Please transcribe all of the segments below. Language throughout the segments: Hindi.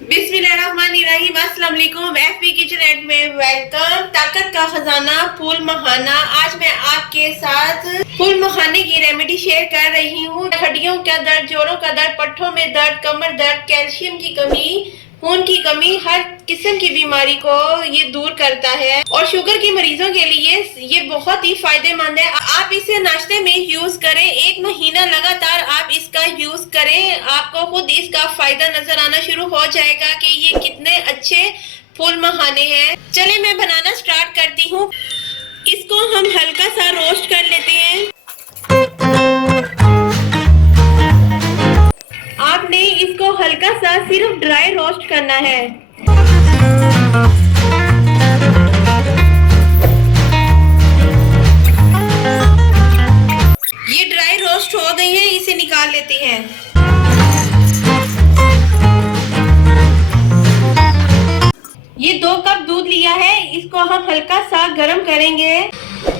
बिस्मिल्लाहिर्रहमानिर्रहीम। अस्सलाम वालेकुम। एफबी किचन एड में वेलकम। ताकत का खजाना फूल मखाना। आज मैं आपके साथ फूल मखाने की रेमेडी शेयर कर रही हूँ। हड्डियों का दर्द, जोड़ों का दर्द, पट्टों में दर्द, कमर दर्द, कैल्शियम की कमी, खून की कमी, हर किस्म की बीमारी को ये दूर करता है और शुगर के मरीजों के लिए ये बहुत ही फायदेमंद है। आप इसे नाश्ते में यूज करें, 1 महीना लगातार आप इसका यूज करें, आपको खुद इसका फायदा नजर आना शुरू हो जाएगा कि ये कितने अच्छे फूल मखाने हैं। चले मैं बनाना स्टार्ट करती हूँ। इसको हम हल्का सा रोस्ट कर लेते हैं। आपने इसको हल्का सा सिर्फ ड्राई रोस्ट करना है। ये ड्राई रोस्ट हो गई है, इसे निकाल लेते हैं। ये 2 कप दूध लिया है, इसको हम हल्का सा गर्म करेंगे।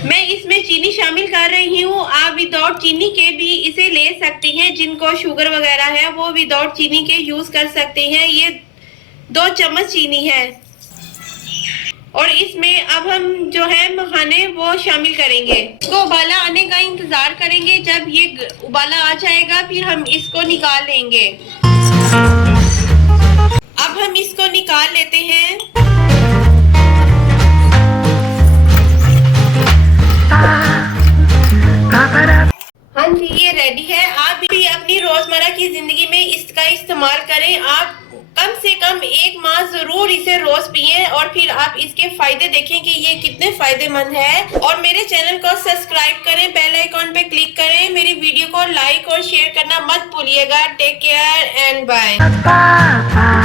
मैं इसमें चीनी शामिल कर रही हूँ। आप विदाउट चीनी के भी इसे ले सकती हैं। जिनको शुगर वगैरह है वो विदाउट चीनी के यूज कर सकते हैं। ये 2 चम्मच चीनी है और इसमें अब हम जो है मखाने वो शामिल करेंगे। इसको उबाला आने का इंतजार करेंगे। जब ये उबाला आ जाएगा फिर हम इसको निकाल लेंगे। अब हम इसको निकाल लेते हैं। हाँ जी, ये रेडी है। आप भी अपनी रोजमर्रा की जिंदगी में इसका इस्तेमाल करें। आप कम से कम 1 माह जरूर इसे रोज पिए और फिर आप इसके फायदे देखें कि ये कितने फायदेमंद है। और मेरे चैनल को सब्सक्राइब करें, बेल आइकॉन पे क्लिक करें, मेरी वीडियो को लाइक और शेयर करना मत भूलिएगा। Take care and bye.